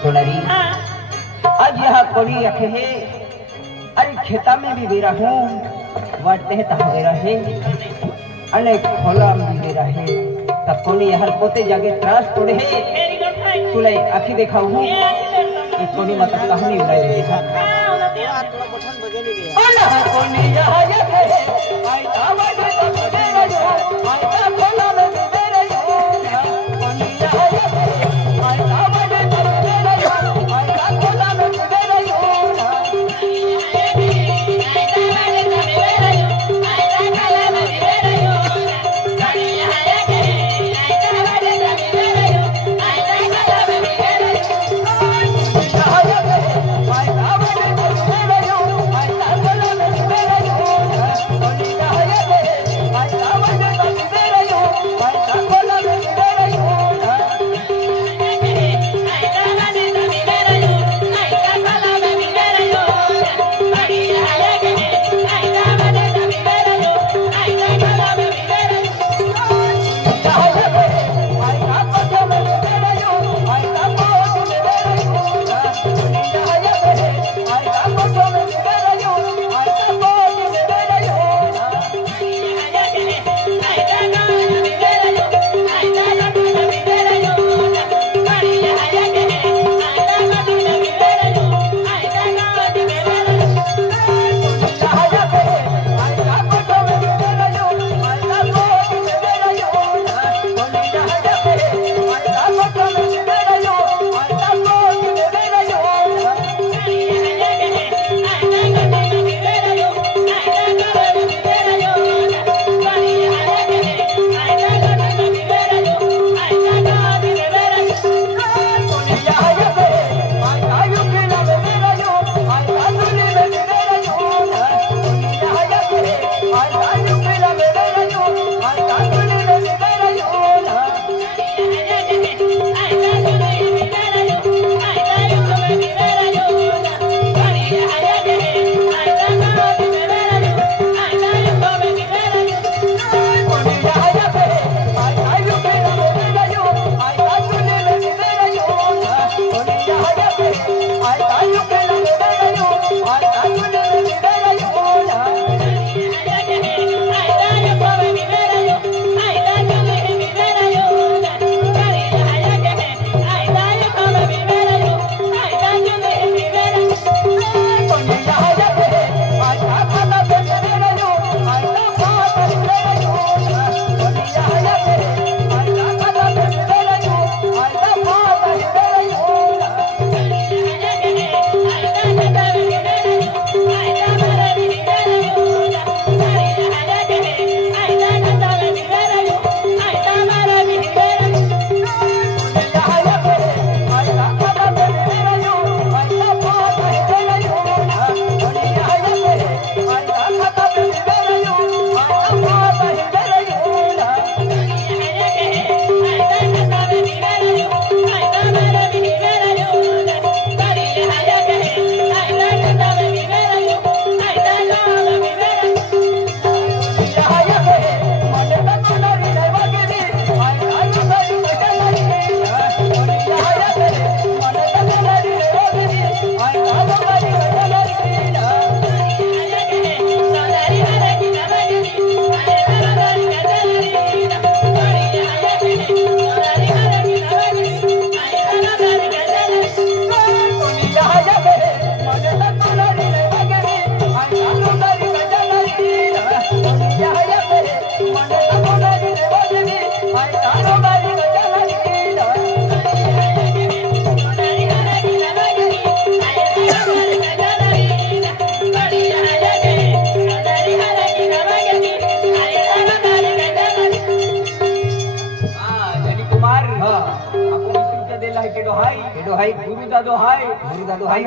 सोनारी आज यहाँ कोड़ी रखे है अरे खेता में भी बेरा हूँ वाटते है तहाँ बेरा है अने खोला में भी बेरा है तब कोनी यहाँ पोते जाके त्रास तोड़े है तुलाई आखी देखा हूँ ये कोनी मतलब कहानी उड़ाई रही है अल्लाह कोनी यहाँ जाके आई तावाजे तो बजे रहो आई ता खोला में भी बेरा हो कोनी यहाँ जाके आई तावाजे तो बजे रहो आई ता खोला में भी बेरा हो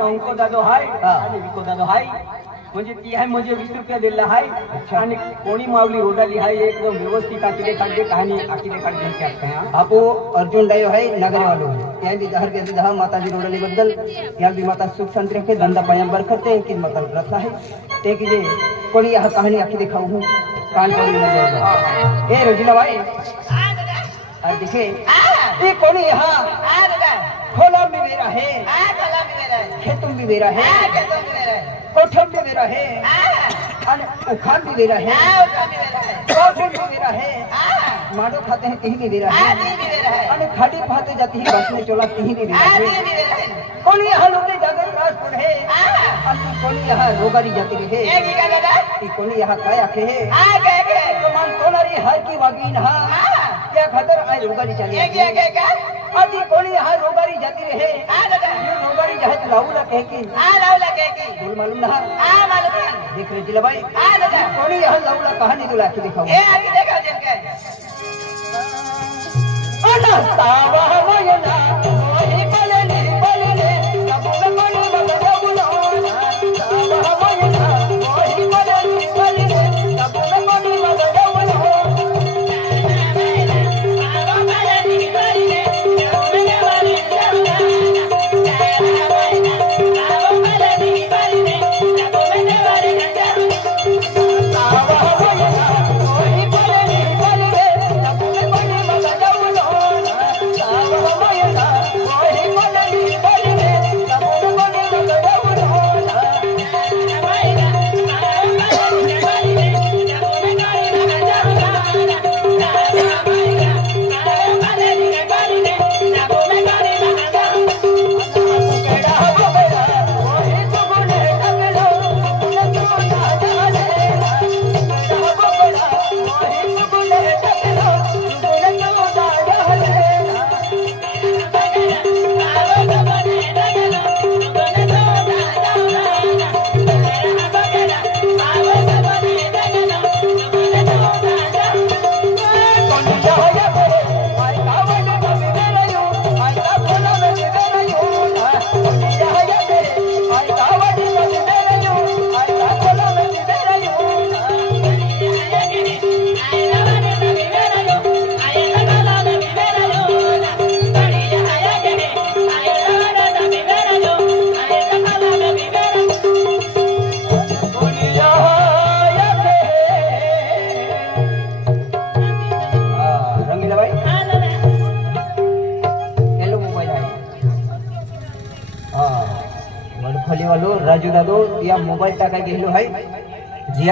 अंको दादो हाय आणि विको दादो हाय म्हणजे ती आहे म्हणजे 20 रुपया दिला हाय आणि कोणी मावली रोडाली हाय एकदम व्यवस्थित आखिले काढले कहानी आखिले काढले करते हैं आपो अर्जुन दायो है नगर वालों त्या भी जहर के दहा माता जी रोडाली बद्दल या भी माता सुख शांति रखे धंधा पाया बरकत है कि मतलब रखा है ते की जे कोणी यह कहानी आखी दिखाऊ हूं कान पर ए रजिला भाई और देखे ये कौन यहाँ खोला भी मेरा है खेतुम भी मेरा है कोठम भी मेरा है उखान भी मेरा है कोठम भी मेरा है माडो खाते हैं तीही भी मेरा है खाटी खाते जाती है बस में चोला तीही भी मेरा है कौन यहाँ लोगे जाते राजपुर है कौन यहाँ रोगारी जाती रहे कौन यहाँ काय आखे है तो मान तोनारी हर की वागीन हा क्या खतर आए रोगारी चली आदि कौन यहाँ रोगारी जाती रहे ये रोगारी जहाँ तो लाऊला कह के बोल मालूम ना देख रहे जिला भाई कौन यहाँ लाऊला कहानी तो लाके दिखाओ तावा वयना मोहि बलले सबुल मन मगदबुलो तावा वयना मोहि बलले सबुल मन मगदबुलो राजू दादो या मोबाईल टाकाय गेलो आहे